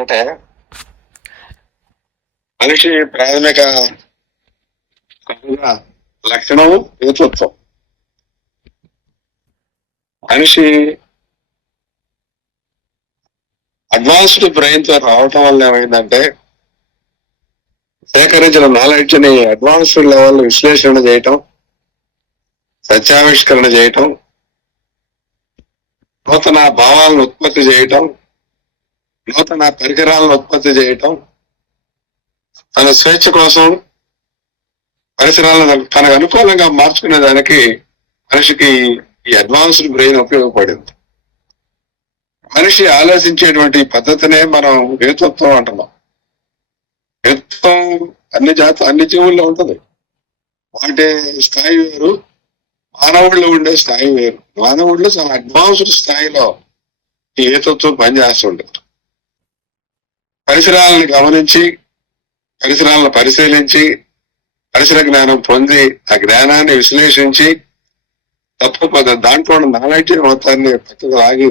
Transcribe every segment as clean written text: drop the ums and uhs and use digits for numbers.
ఒకటే మనిషి ప్రాథమిక లక్షణము యేతృత్వం. మనిషి అడ్వాన్స్డ్ బ్రెయిన్ తో రావటం వల్ల ఏమైందంటే సేకరించిన నాలెడ్జ్ ని అడ్వాన్స్డ్ లెవెల్ విశ్లేషణ చేయటం, సత్యావిష్కరణ చేయటం, నూతన భావాలను ఉత్పత్తి చేయటం, నూతన పరికరాలను ఉత్పత్తి చేయటం, తన స్వేచ్ఛ కోసం పరిసరాలను తనకు అనుకూలంగా మార్చుకునే దానికి మనిషికి ఈ అడ్వాన్స్డ్ బ్రెయిన్ ఉపయోగపడింది. మనిషి ఆలోచించేటువంటి పద్ధతినే మనం యేతృత్వం అంటున్నాం. యేతృత్వం అన్ని జీవుల్లో ఉంటుంది. వాటి స్థాయి వేరు, మానవుడిలో ఉండే స్థాయి వేరు. మానవుడిలో చాలా అడ్వాన్స్డ్ స్థాయిలో ఈ యేతృత్వం పనిచేస్తుంటుంది. పరిసరాలను గమనించి, పరిసరాలను పరిశీలించి, పరిసర జ్ఞానం పొంది, ఆ జ్ఞానాన్ని విశ్లేషించి దాంట్లో నాలెడ్జ్ మొత్తాన్ని పక్కకు లాగి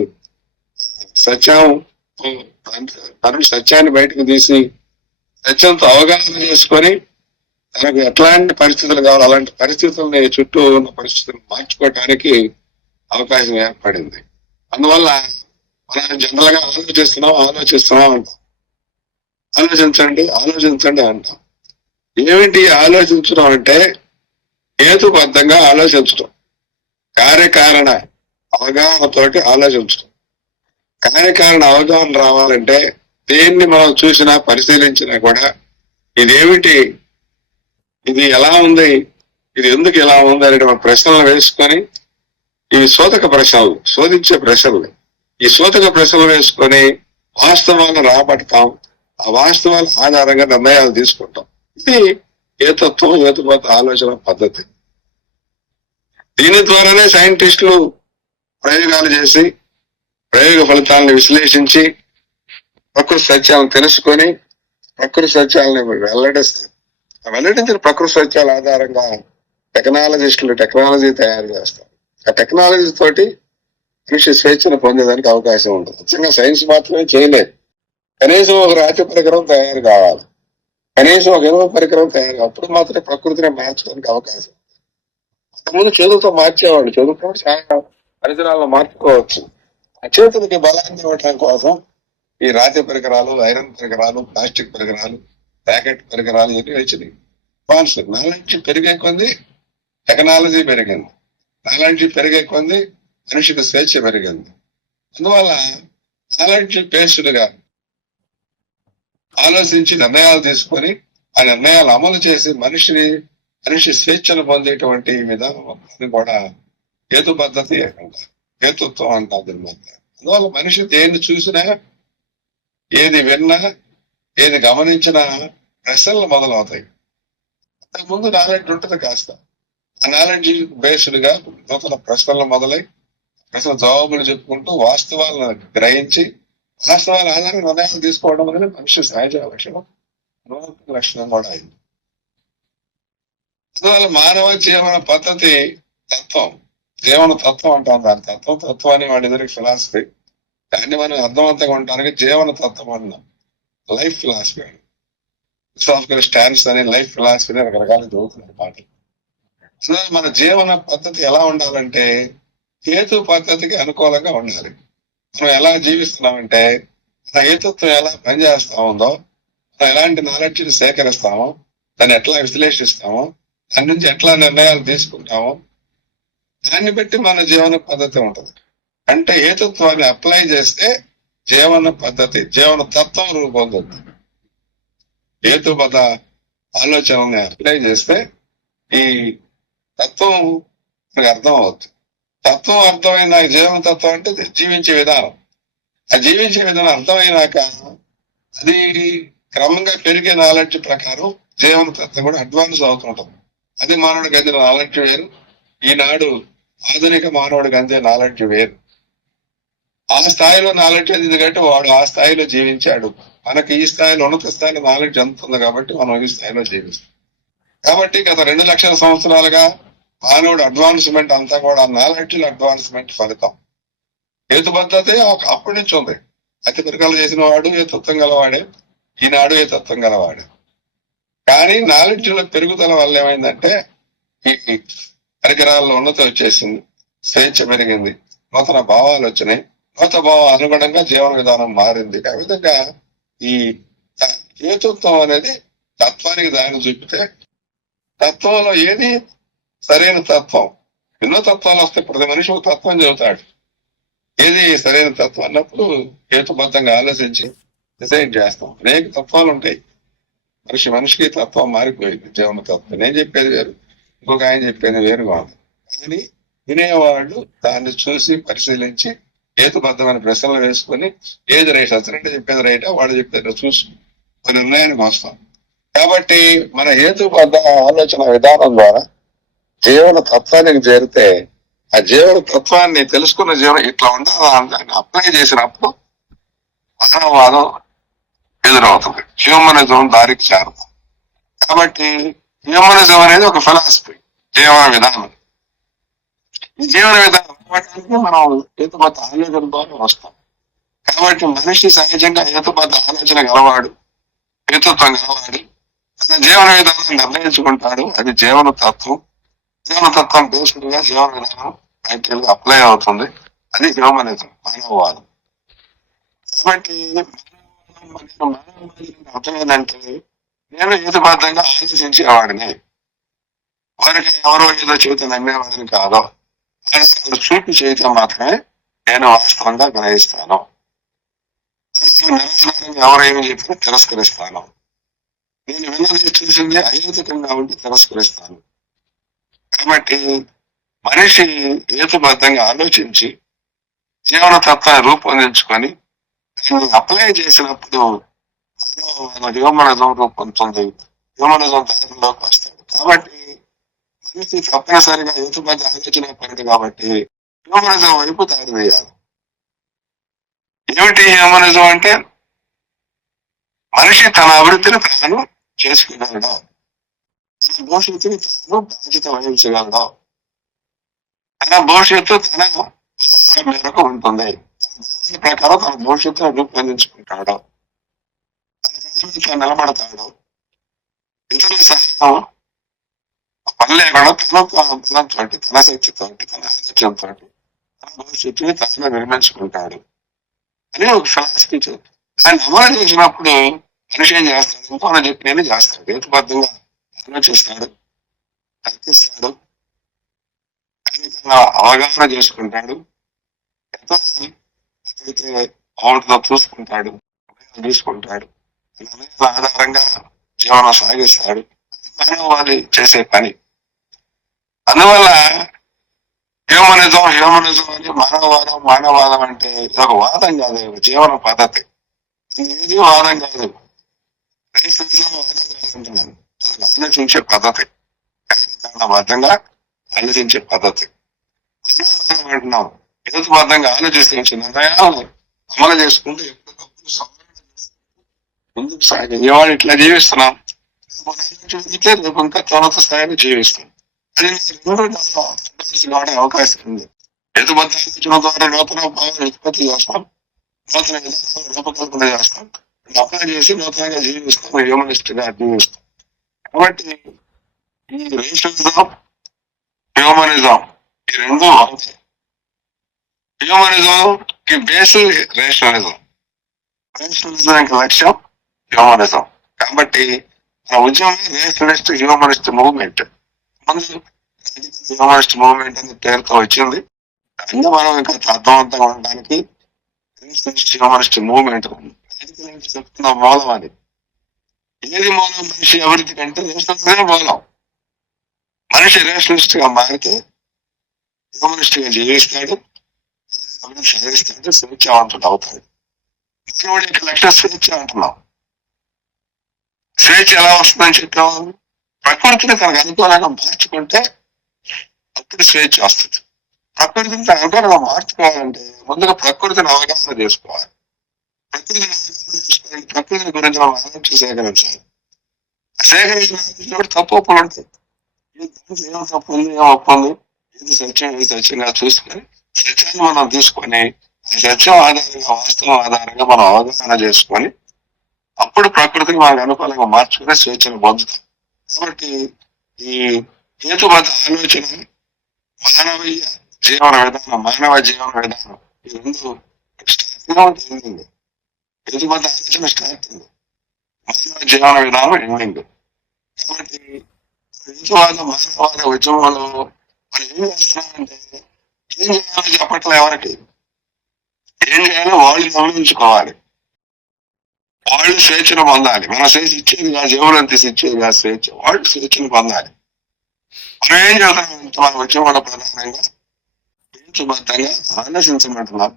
సత్యాన్ని బయటకు తీసి సత్యంతో అవగాహన చేసుకొని తనకు ఎట్లాంటి పరిస్థితులు కావాలి అలాంటి పరిస్థితుల్ని చుట్టూ ఉన్న పరిస్థితులు మార్చుకోవటానికి అవకాశం ఏర్పడింది. అందువల్ల మనం జనరల్ గా ఆలోచిస్తున్నాం అంటాం. ఆలోచించండి అంటాం. ఏమిటి ఆలోచించడం అంటే హేతుబద్ధంగా ఆలోచించడం, కార్యకారణ అవగాహనతోటి ఆలోచించడం. కార్యకారణ అవగాహన రావాలంటే దేన్ని మనం చూసినా పరిశీలించినా కూడా ఇదేమిటి, ఇది ఎలా ఉంది, ఇది ఎందుకు ఇలా ఉంది అనే ప్రశ్నలు వేసుకొని ఈ శోధించే ప్రశ్నలు, ఈ శోధక ప్రశ్నలు వేసుకొని వాస్తవాలను రాబడతాం. ఆ వాస్తవాల ఆధారంగా నిర్ణయాలు తీసుకుంటాం. ఇది యేతృత్వం, హేతుబద్ధ ఆలోచన పద్ధతి. దీని ద్వారానే సైంటిస్టులు ప్రయోగాలు చేసి ప్రయోగ ఫలితాలను విశ్లేషించి ప్రకృతి సత్యాలను తెలుసుకొని ప్రకృతి సత్యాలను వెల్లడిస్తారు. వెల్లడించిన ప్రకృతి సత్యాల ఆధారంగా టెక్నాలజీ తయారు చేస్తారు. ఆ టెక్నాలజీ తోటి మనిషి స్వేచ్ఛను పొందేదానికి అవకాశం ఉంటుంది. నిజంగా సైన్స్ మాత్రమే చేయలేదు. కనీసం ఒక రాతి పరికరం తయారు కావాలి, కనీసం ఒక ఇనుప పరికరం తయారు, అప్పుడు మాత్రమే ప్రకృతిని మార్చడానికి అవకాశం. అంతకుముందు చేతులతో మార్చేవాళ్ళు, చేతులతో చాలా పరిసరాలను మార్చుకోవచ్చు. ఆ చేతులకి బలాన్ని ఇవ్వటం కోసం ఈ రాతి పరికరాలు, ఐరన్ పరికరాలు, ప్లాస్టిక్ పరికరాలు, ప్యాకెట్ పరికరాలు ఇవన్నీ వచ్చినాయి. నాలెడ్జ్ పెరిగే కొంది టెక్నాలజీ పెరిగింది, నాలెడ్జ్ పెరిగే కొంది మనిషికి స్వేచ్ఛ పెరిగింది. అందువల్ల నాలెడ్జ్ బేస్డ్ గా ఆలోచించి నిర్ణయాలు తీసుకొని ఆ నిర్ణయాలు అమలు చేసి మనిషి స్వేచ్ఛను పొందేటువంటి విధానం కూడా హేతు పద్ధతి అంటారు, హేతుత్వం అంటారు దీని మధ్య. అందువల్ల మనిషి దేన్ని చూసినా, ఏది విన్నా, ఏది గమనించినా ప్రశ్నలు మొదలవుతాయి. అంతకుముందు నాలెడ్జ్ ఉంటుంది కాస్త. ఆ నాలెడ్జ్ బేస్డ్ గా నూతన ప్రశ్నలు మొదలై ప్రశ్న జవాబులు చెప్పుకుంటూ వాస్తవాలను గ్రహించి వాస్తవాల ఆధారంగా నిర్ణయాలు తీసుకోవడం అనేది మనిషి సహజ లక్షణం, నూతన లక్షణం కూడా అయింది. అందువల్ల మానవ జీవన పద్ధతి జీవన తత్వం అంటాం. దాని తత్వం అని వాడి ఎదురు ఫిలాసఫీ. దాన్ని మనం అర్థవంతంగా ఉండడానికి జీవన తత్వం అన్నాం, లైఫ్ ఫిలాసఫీ అని. ఫిలాసఫికల్ స్టాండ్స్ అని, లైఫ్ ఫిలాసఫీ రకరకాల చదువుతున్నారు పాటలు. అందువల్ల మన జీవన పద్ధతి ఎలా ఉండాలంటే హేతు పద్ధతికి అనుకూలంగా ఉండాలి. మనం ఎలా జీవిస్తున్నామంటే ఆ హేతుత్వం ఎలా పనిచేస్తా ఉందో, మనం ఎలాంటి నాలెడ్జ్ని సేకరిస్తామో, దాన్ని ఎట్లా విశ్లేషిస్తామో, దాని నుంచి ఎట్లా నిర్ణయాలు తీసుకుంటామో దాన్ని బట్టి మన జీవన పద్ధతి ఉంటుంది. అంటే హేతుత్వాన్ని అప్లై చేస్తే జీవన పద్ధతి, జీవన తత్వం రూపొందుతుంది. హేతుబద్ధ ఆలోచనని అప్లై చేస్తే ఈ తత్వం మనకు అర్థం అవుతుంది. తత్వం అర్థమైన జీవన తత్వం అంటే జీవించే విధానం. ఆ జీవించే విధానం అర్థమైనాక అది క్రమంగా పెరిగే నాలెడ్జ్ ప్రకారం జీవన తత్వం కూడా అడ్వాన్స్ అవుతుంటుంది. అది మానవుడికి అందిన నాలెడ్జ్ వేరు, ఈనాడు ఆధునిక మానవుడికి అందే నాలెడ్జ్ వేరు. ఆ స్థాయిలో నాలెడ్జ్ అందింది కాబట్టి వాడు ఆ స్థాయిలో జీవించాడు. మనకి ఈ స్థాయిలో ఉన్నత స్థాయిలో నాలెడ్జ్ ఎంత ఉంది కాబట్టి మనం ఈ స్థాయిలో జీవిస్తాం. కాబట్టి గత 2 లక్షల సంవత్సరాలుగా మానవుడు అడ్వాన్స్మెంట్ అంతా కూడా నాలెడ్జ్ అడ్వాన్స్మెంట్ ఫలితం. హేతు పద్ధతి అప్పటి నుంచి ఉంది. అతి పిరకలు చేసిన వాడు ఏ తత్వం గలవాడే, ఈనాడు ఏ తత్వం గలవాడే. కానీ నాలెడ్జ్ లో పెరుగుదల వల్ల ఏమైందంటే ఈ పరికరాల్లో ఉన్నతి వచ్చేసింది, స్వేచ్ఛ పెరిగింది, నూతన భావాలు వచ్చినాయి, నూతన భావం అనుగుణంగా జీవన విధానం మారింది. ఆ విధంగా ఈ హేతుత్వం అనేది తత్వానికి దాన్ని చూపితే, తత్వంలో ఏది సరైన తత్వం, ఎన్నో తత్వాలు వస్తాయి. ప్రతి మనిషి ఒక తత్వం చెబుతాడు, ఏది సరైన తత్వం అన్నప్పుడు హేతుబద్ధంగా ఆలోచించి డిసైడ్ చేస్తాం. అనేక తత్వాలు ఉంటాయి. మనిషికి తత్వం మారిపోయింది, జీవన తత్వం. నేను చెప్పేది వేరు, ఇంకొక ఆయన చెప్పేది వేరుగా ఉంది. కానీ వినేవాళ్ళు దాన్ని చూసి పరిశీలించి హేతుబద్ధమైన ప్రశ్నలు వేసుకుని ఏది రైట్, అసలు చెప్పేది రైటా వాడు చెప్పేది చూసి ఒక నిర్ణయానికి వస్తాం. కాబట్టి మన హేతుబద్ధ ఆలోచన విధానం ద్వారా జీవన తత్వానికి చేరితే, ఆ జీవన తత్వాన్ని తెలుసుకున్న జీవనం ఇట్లా ఉండాలని అప్లై చేసినప్పుడు మానవవాదం ఎదురవుతుంది, హ్యూమనిజం దారికి చేరుతుంది. కాబట్టి హ్యూమనిజం అనేది ఒక ఫిలాసఫీ, జీవన విధానం. ఈ జీవన విధానం మనం హేతుబద్ధ ఆలోచన ద్వారా వస్తాం. కాబట్టి మనిషి సహజంగా హేతుబద్ధ ఆలోచన గలవాడు, హేతుత్వం గలవాడు, తన జీవన విధానం నిర్ణయించుకుంటాడు. అది జీవన తత్వం. జీవన తత్వం బేస్డ్ గా జీవన విధానం యాక్చువల్ గా అప్లై అవుతుంది. అది హ్యూమనిజం, మానవవాదం. కాబట్టి అర్థం ఏంటంటే, నేను హేతుబద్ధంగా ఆలోచించేవాడిని, వారికి ఎవరో ఏదో చేతి నమ్మేవాడిని కాదు. చూపి చేయటం మాత్రమే నేను వాస్తవంగా గ్రహిస్తాను. ఎవరేమి చెప్పినా తిరస్కరిస్తాను. నేను విన్నది చూసింది అహేతుకంగా ఉండి తిరస్కరిస్తాను. కాబట్టి మనిషి హేతుబద్ధంగా ఆలోచించి జీవన తత్వాన్ని రూపొందించుకొని దాన్ని అప్లై చేసినప్పుడు హ్యూమనిజం రూపొందుతుంది, హ్యూమనిజం దారిలోకి వస్తాడు. కాబట్టి మనిషి తప్పనిసరిగా హేతుబద్ధ ఆలోచన పరుడు కాబట్టి హ్యూమనిజం వైపు దారి వేయాలి. ఏమిటి హ్యూమనిజం అంటే, మనిషి తన అభివృద్ధిని తాను చేసుకుగలడం, తన భవిష్యత్తుని తాను బాధ్యత వహించగలడం, తన భవిష్యత్తు తన మేరకు ఉంటుంది, తన ప్రకారం తన భవిష్యత్తును రూపొందించుకుంటాడు, తన నిలబడతాడు, ఇతరుల సహాయం పని లేకుండా తన బలంతో, తన శక్తితో, తన ఆలోచనతో తన భవిష్యత్తుని తాను నిర్మించుకుంటాడు అని ఒక ఫిలాసఫీ చెప్తుంది. దాన్ని అమలు చేసినప్పుడు మనిషి ఏం చేస్తాడు, ఇంకో చెప్పిన చేస్తాడు, హేతుబద్ధంగా ఆలోచిస్తాడు, తర్కిస్తాడు, అవగాహన చేసుకుంటాడు, ఎంత అతైతే బాగుంటుందో చూసుకుంటాడు, తీసుకుంటాడు, ఆధారంగా జీవనం సాగిస్తాడు. అది మానవవాది చేసే పని. అందువల్ల హ్యూమనిజం అని మానవవాదం అంటే ఇది ఒక వాదం కాదు, జీవన పద్ధతి. ఏది వాదం కాదు, వాదం కాదంటున్నాను. అది ఆలోచించే పద్ధతి, కారణబద్ధంగా ఆలోచించే పద్ధతి. మానవవాదం అంటున్నాం, హేతుబద్ధంగా ఆలోచిస్తే నిర్ణయాలు అమలు చేసుకుంటూ ఎప్పటికప్పుడు సవరణ ముందుకు సాగి ఇవాళ ఇట్లా జీవిస్తున్నాం, రేపు ఇంకా ఉన్నత స్థాయిలో జీవిస్తాం. అది కావడం అవకాశం ఉంది. హేతుబద్ధ ఆలోచన ద్వారా నూతన భావాలు ఉత్పత్తి చేస్తాం, నూతన విధానాలు రూపకల్పన చేస్తాం, అప్లై చేసి నూతనంగా జీవిస్తాం, హ్యూమనిస్ట్ గా జీవిస్తాం. కాబట్టి ఈ రేషనలిజం, హ్యూమనిజం ఈ రెండు ఒకటే. హ్యూమనిజం కి బేస్ రేషనలిజం, రేషనలిజం లక్ష్యం హ్యూమనిజం. కాబట్టి మన ఉద్యమం రేషనలిస్ట్ హ్యూమనిస్ట్ మూవ్మెంట్. ముందు హ్యూమనిస్ట్ మూవ్మెంట్ అనే పేరుతో వచ్చింది. ఇంకా మనం ఇంకా అర్థవంతంగా ఉండడానికి రేషనలిస్ట్ హ్యూమనిస్ట్ మూవ్మెంట్ చెప్తున్న మూలం. అది ఏది మూలం? మనిషి అభివృద్ధి కంటే రేషనలిజమే మూలం. మనిషి రేషనలిస్ట్ గా మారితే హ్యూమనిస్ట్ గా జీవిస్తాడు, అభివృద్ధి సాధిస్తాడు, స్వేచ్ఛావంతుడు అవుతాడు. మానవుడి యొక్క లక్ష్యం స్వేచ్ఛ అంటున్నాం. స్వేచ్ఛ ఎలా వస్తుందని చెప్పాము? ప్రకృతిని తనకు అనుకూలంగా మార్చుకుంటే అప్పుడు స్వేచ్ఛ వస్తుంది. ప్రకృతిని తన అనుకూలంగా మార్చుకోవాలంటే ముందుగా ప్రకృతిని అవగాహన చేసుకోవాలి. ప్రకృతిని గురించి మనం ఆలోచన సేకరించాలి. సేకరించినప్పుడు తప్పు ఒప్పులు ఉంటాయి. దాంట్లో ఏం తప్పు ఉంది, ఏం ఒప్పు ఉంది, ఏది సత్యం ఏది సత్యంగా చూసుకొని సత్యాన్ని మనం తీసుకొని సత్యం ఆధారంగా, వాస్తవం ఆధారంగా మనం అవగాహన చేసుకొని అప్పుడు ప్రకృతిని మనకు అనుకూలంగా మార్చుకునే స్వేచ్ఛను పొందుతాం. కాబట్టి ఈ హేతుబద్ధ ఆలోచన, మానవీయ జీవన విధానం, మానవ జీవన విధానం ఈ రెండు స్టార్టింగ్ ఉంటుంది. హేతుబద్ధ ఆలోచన స్టార్టింగ్, మానవ జీవన విధానం ఎండింగ్. కాబట్టి హేతువాద మానవాద ఉద్యమంలో మనం ఏం చేస్తున్నామంటే ఏం చేయాలో చెప్పట్లే ఎవరికి. ఏం చేయాలో వాళ్ళు గమనించుకోవాలి, వాళ్ళు స్వేచ్ఛను పొందాలి. మన స్వేచ్ఛ ఇచ్చేది కాదు, జీవనం తీసి ఇచ్చేది కాదు స్వేచ్ఛ, వాళ్ళు స్వేచ్ఛను పొందాలి. మనం ఏం చేస్తాం, మన ఉద్యమంలో ప్రధానంగా హేతుబద్ధంగా ఆలోచించమంటున్నాం,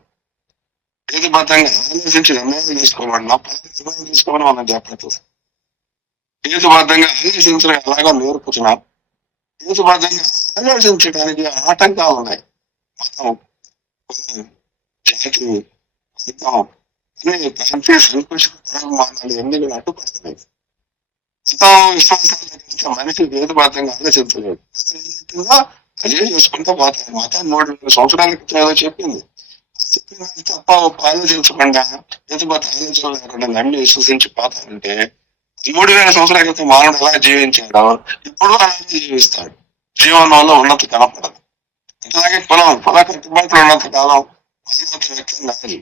హేతుబద్ధంగా ఆలోచించి నిర్ణయాలు తీసుకోమంటున్నాం. నిర్ణయం తీసుకోమని మనం చెప్పట్లేదు. హేతుబద్ధంగా ఆలోచించడం ఎలాగో నేర్పుతున్నాం. హేతుబద్ధంగా ఆలోచించడానికి ఆటంకాలు ఉన్నాయి. మతం, కులం, జాతి, వర్గం అనే ప్రాంతీయ సంకుచిత పురోగమానాలు ఎన్ని కూడా అడ్డుపడుతున్నాయి. మతం విశ్వాసాలకి మనిషి హేతుబద్ధంగా ఆలోచించలేదు. అసలు ఏం చెప్పిందో అదే చేసుకుంటూ పోతాయి. మతం 3,000 సంవత్సరాల క్రితం ఏదో చెప్పింది, చెప్పిన తప్ప ఆలోచించకుండా హేతుబద్ధ ఆలోచన లేకుండా నమ్మి విశ్వసించి పోతానంటే 3,000 సంవత్సరాల క్రితం మానవుడు ఎలా జీవించాడో ఇప్పుడు అలాగే జీవిస్తాడు. జీవనంలో ఉన్నతి కనపడదు. అలాగే కుల కట్టుబాట్లు ఉన్నంత కాలం మానవత వ్యక్తం కాదు.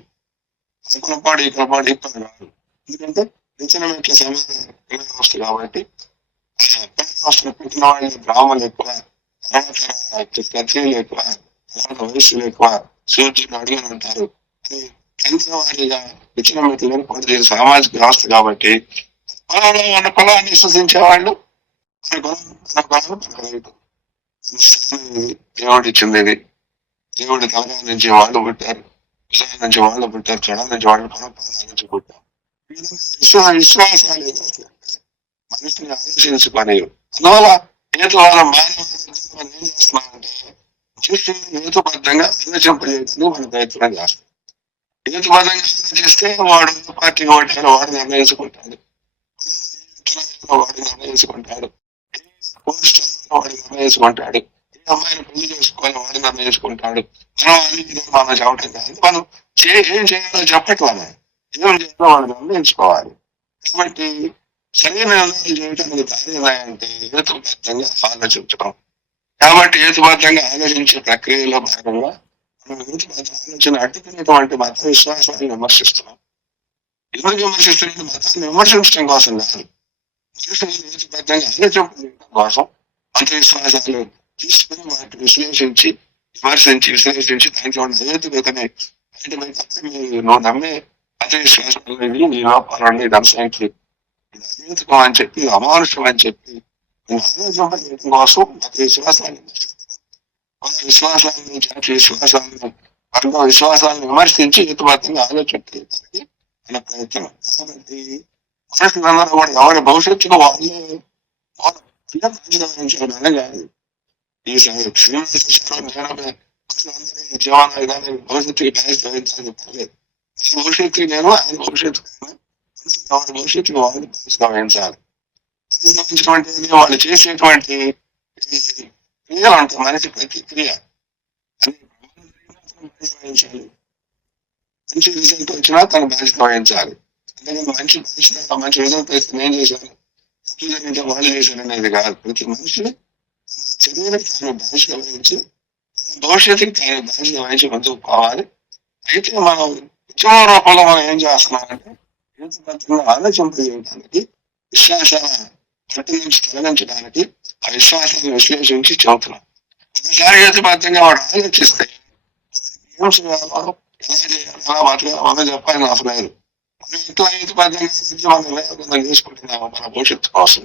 కులపాడు ఈ కులపాడు ఇప్పుడు కాదు. ఎందుకంటే నిచ్చెన మెట్ల సమాన కుల వ్యవస్థ కాబట్టి కుల వ్యవస్థను పెట్టిన వాళ్ళు బ్రాహ్మణులు ఎక్కువ, తర్వాత క్షత్రియులు ఎక్కువ, తర్వాత వయస్సులు ఎక్కువ, సూర్యులు అడుగుని ఉంటారు అని కేంద్ర వారీగా నిచ్చెన మెట్లు ఏర్పాటు చేసే సామాజిక వ్యవస్థ కాబట్టి కులంలో ఉన్న కులాన్ని విశ్వసించే వాళ్ళు మన కులం మనకు రైతు, మన స్థానం దేవుడు ఇచ్చింది, ఇది దేవుడి తలగా నుంచి వాళ్ళు పుట్టారు, విజయం నుంచి వాళ్ళు పుట్టారు, చెడ నుంచి వాళ్ళు పరపాదాల నుంచి పుట్టారు. ఈ విధంగా విశ్వాసాలు మనిషిని ఆలోచించుకొని అందువల్ల హేతువాద మానవ ఏం చేస్తున్నామంటే మనిషిని హేతుబద్ధంగా ఆలోచింపజేయడానికి మన ప్రయత్నం చేస్తాం. హేతుబద్ధంగా ఆలోచిస్తే వాడు పార్టీకి ఓటాడు, వాడు నిర్ణయించుకుంటాడు, వాడు నిర్ణయించుకుంటాడు, వాడు నిర్ణయించుకుంటాడు, ఏ అమ్మాయిని పెళ్లి చేసుకోవాలి వాడు నిర్ణయించుకుంటాడు. మనం అది మనం చెప్పటం కాదు, మనం ఏం చేయాలో చెప్పట్లా, ఏం చేయాలో వాళ్ళు నిర్ణయించుకోవాలి. కాబట్టి సరైన నిర్ణయాలు చేయడానికి దారి ఉన్నాయంటే హేతుబద్ధంగా ఆలోచించడం. కాబట్టి హేతుబద్ధంగా ఆలోచించే ప్రక్రియలో భాగంగా మనం హేతుబద్ధ ఆలోచన అడ్డుకునేటువంటి మత విశ్వాసాన్ని విమర్శిస్తున్నాం. ఎందుకు విమర్శిస్తున్నది? మతాన్ని విమర్శించడం కోసం కాదు, మనుషులు హేతుబద్ధంగా ఆలోచించడం కోసం మత విశ్వాసాలు తీసుకుని వాటిని విశ్లేషించి దాంట్లో ఉన్న హేతుబద్ధనే నువ్వు నమ్మే మత విశ్వాసాలు ఈ లోపాలని ఇది అంశానికి ఇది అహేతుకం అని చెప్పి, అమానుషం అని చెప్పి ఆలోచింపజేయడం కోసం మత విశ్వాసాన్ని జాతి విశ్వాసాలను వర్గ విశ్వాసాలను విమర్శించి హేతుబద్ధంగా ఆలోచించడానికి మన ప్రయత్నం. కాబట్టి మనుషులందరూ కూడా ఎవరి భవిష్యత్తులో వాళ్ళే బాధ్యత కాదు. ఈ జీవన విధానం భవిష్యత్తుకి బాధ్యత వహించాలని చెప్పలేదు. నా భవిష్యత్తుకి నేను, ఆయన భవిష్యత్తుకు ఎవరి భవిష్యత్తుకి వాళ్ళు బాధ్యత వహించాలి. బాధ్యత వహించడం అంటే వాళ్ళు చేసేటువంటి క్రియలు ఉంటాయి, మనిషి ప్రతి క్రియ వహించాలి. మంచి రిజల్ట్ వచ్చినా తన బాధ్యత వహించాలి. అంతేగాని మంచి రిజల్ట్ వస్తే నేను చేశాను, తప్పు జరిగితే వాళ్ళు చేశాను అనేది కాదు. ప్రతి మనిషిని చదివినకి తాను బాధ్యత వహించి భవిష్యత్తుకి తాను బాధ్యత వహించి ముందుకు పోవాలి. అయితే మనం ఉద్యమ రూపంలో మనం ఏం చేస్తున్నామంటే హేతుబద్ధంగా ఆలోచింపజేయడానికి, విశ్వాసాల పట్టు నుంచి తొలగించడానికి ఆ విశ్వాసాలను విశ్లేషించి చెబుతున్నాం. ఒకసారి హేతుబద్ధంగా వాడు ఆలోచిస్తే ఏం చేయాలో, ఎలా చేయాలో, ఎలా బతకాలో మనం చెప్పాలని అవసరం లేదు. మనం ఎట్లా హేతుబద్ధంగా మనం చేసుకుంటున్నాము మన భవిష్యత్తు కోసం,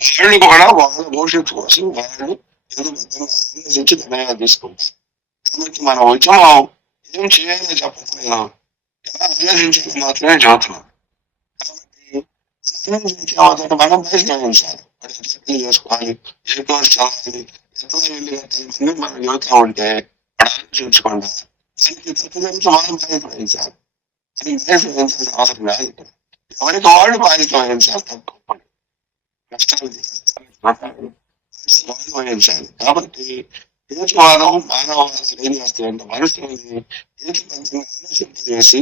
వాళ్ళు కూడా వాళ్ళ భవిష్యత్తు కోసం వాళ్ళు హేతుబద్ధంగా ఆలోచించి నిర్ణయాలు తీసుకుంటారు. కాబట్టి మన ఉద్యమం ఏం చేయాలో చెప్పట్లేదు, ఎలా ఆలోచించాలో మాత్రమే చెబుతున్నాం. కాబట్టి మనం బయటగించాలి, వాడు ఎట్లా చేసుకోవాలి, ఏ కోర్స్ చదవాలి, ఎట్లా ఇల్లు కట్టాలి మనం యువత ఉంటే వాడు ఆలోచించకుండా దానికి తప్పు జరిగితే మనం బాధ్యత వహించాలి. అది బాధ్యత వహించాల్సిన అవసరం కాదు. ఎవరికి వాళ్ళు బాధ్యత వహించాలి, తప్పకుండా కష్టాలు వాళ్ళు వహించాలి. కాబట్టి హేతువాదం మానవవాదం ఏం చేస్తాయంటే మనుషుల్ని హేతుబద్ధంగా ఆలోచింపజేసి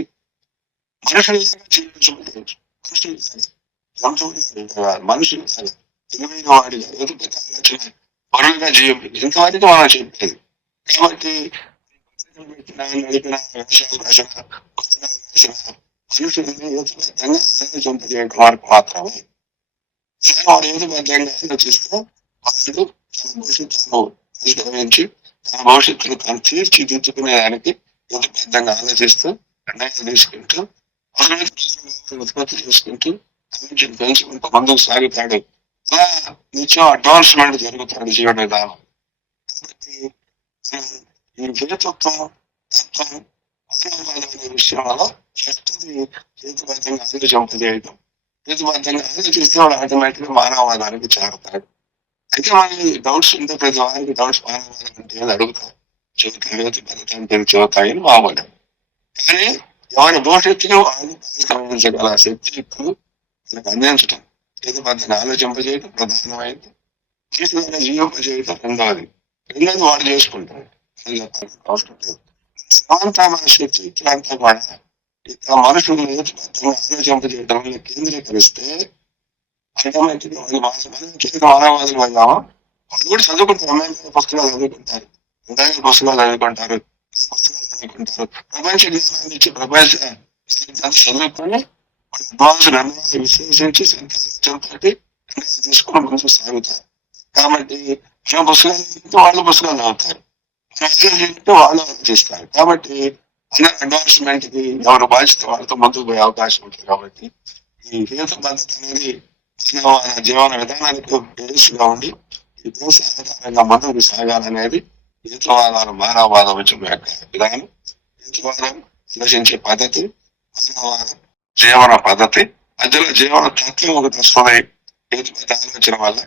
మనుషుల్లాగా జీవించబడేది. మనుషులు తెలివైన వాడిగా హేతుబద్ధ ఆలోచన పరులుగా జీవించండి ఇంతవరకు మనం చెప్పేది. కాబట్టి నడిపిన వ్యవసాయ రాసిన పుస్తకాలు రాసిన మనుషుల్ని హేతుబద్ధంగా ఆలోచింపజేయడం వరకు మాత్రమే. వాడు హేతుబద్ధంగా ఆలోచిస్తే వాడు తన భవిష్యత్తును పరిష్కరించి తన భవిష్యత్తును తను తీర్చిదిద్దుకునేదానికి హేతుబద్ధంగా ఆలోచిస్తూ నిర్ణయాలు తీసుకుంటూ ఉత్పత్తి చేసుకుంటూ అభివృద్ధిని పెంచుకుంటూ ముందుకు సాగుతాడు. అలా నిత్యం అడ్వాన్స్మెంట్ జరుగుతాడు జీవన విధానం. కాబట్టి ఈ హేతుత్వం తత్వం మానవవాదం అనే విషయంలో ఫస్ట్ది హేతుబద్ధంగా ఆలోచింపజేయడం. హేతుబద్ధంగా ఆలోచిస్తే వాడు ఆటోమేటిక్ గా మానవవాదానికి చేరతాడు. అయితే మనకి డౌట్స్ ఉంటే ప్రతి వారికి డౌట్స్ మానవవాదం అంటే ఏది అడుగుతారు, చెబుతారు, హేతుబద్ధత అంటే చెబుతాయని మామూలు. కానీ ఎవరి భవిష్యత్తును వాళ్ళు పరిష్కరించగల శక్తియుక్తులు వాళ్ళకి అందించడం, హేతుబద్ధంగా ఆలోచింపజేయడం ప్రధానమైంది. హేతుబద్ధంగా జీవింపజేయడం రెండవది వాడు చేసుకుంటాడు. అవసరం లేదు. సమంతా మన శక్తి ఇట్లంతా కూడా ఇట్లా మనుషులు హేతుబద్ధంగా ఆలోచింపజేయడం కేంద్రీకరిస్తే ఆటోమేటిక్ గా మానవాదులు అయ్యామా వాళ్ళు కూడా చదువుకుంటారు. అమ్మాయిలు పుస్తకాలు చదువుకుంటారు, ఉదయం పుస్తకాలు చదువుకుంటారు, పుస్తకాలు చదువుకుంటారు. ప్రపంచ జ్ఞానాన్ని ఇచ్చి ప్రపంచ చదువుకొని అడ్వాన్స్ నిర్ణయాలు విశ్లేషించి ఆలోచనతోటి నిర్ణయాలు తీసుకొని ముందుకు సాగుతారు. కాబట్టి మన పుస్తకాలు వాళ్ళు పుస్తకాలు చదువుతారు, వాళ్ళు ఆలోచిస్తారు. కాబట్టి అడ్వాన్స్మెంట్ కి ఎవరు బాధ్యత వాళ్ళతో ముందుకు పోయే అవకాశం ఉంటుంది. కాబట్టి ఈ హేతుబద్ధత అనేది మానవ జీవన విధానానికి బేస్ గా ఉండి ఈ బేస్ ఆధారంగా ముందుకు సాగాలనేది హేతువాదాలు మానవవాదం యొక్క విధానం. హేతువాదం ఆలోచించే పద్ధతి, మానవవాదం జీవన పద్ధతి, మధ్యలో జీవన తత్వం ఒకటి వస్తుంది. హేతుబద్ధ ఆలోచన వల్ల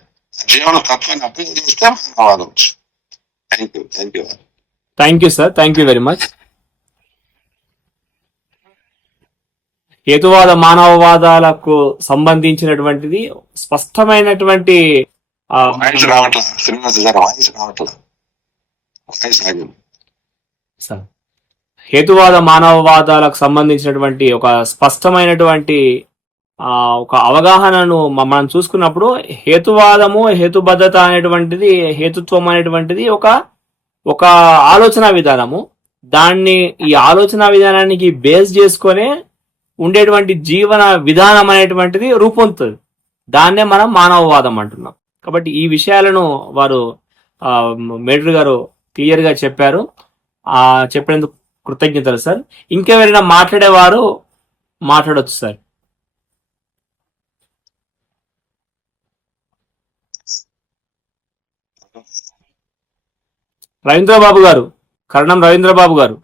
జీవన తత్వాన్ని అప్లై చేస్తే మానవవాదం వచ్చు. Thank you sir, thank you very much. హేతువాద మానవవాదాలకు సంబంధించినటువంటిది స్పష్టమైనటువంటి హేతువాద మానవవాదాలకు సంబంధించినటువంటి ఒక స్పష్టమైనటువంటి ఒక అవగాహనను మనం చూసుకున్నప్పుడు హేతువాదము, హేతుబద్ధత అనేటువంటిది, హేతుత్వం అనేటువంటిది ఒక ఆలోచన విధానము. ఈ ఆలోచన విధానానికి బేస్ చేసుకొనే ఉండేటువంటి జీవన విధానం అనేటువంటిది రూపొందుతుంది. దాన్నే మనం మానవవాదం అంటున్నాం. కాబట్టి ఈ విషయాలను వారు మేటర్ గారు క్లియర్ గా చెప్పారు. చెప్పేందుకు కృతజ్ఞతలు సార్. ఇంకెవరైనా మాట్లాడేవారు మాట్లాడొచ్చు సార్. రవీంద్రబాబు గారు, కరణం రవీంద్రబాబు గారు.